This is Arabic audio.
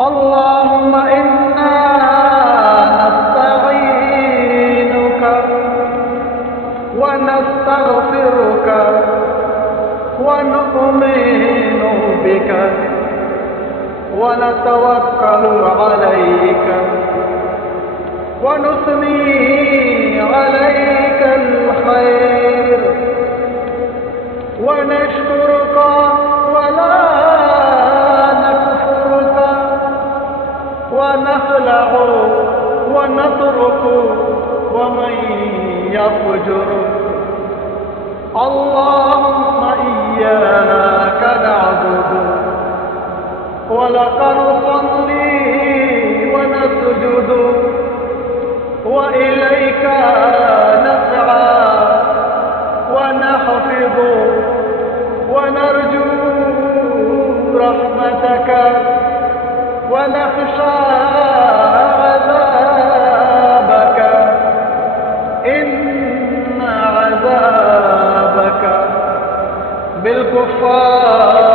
اللهم إنا نستعينك ونستغفرك ونؤمن بك ونتوكل عليك ونثني عليك الخير ونشكرك ولا نكفرك ونخلع ونترك ومن يفجرك. اللهم إياك نعبد ولك نصلي ونسجد وإليك نسعى ونحفظ ونرجو رحمتك ونخشى عذابك إن عذابك بالكفار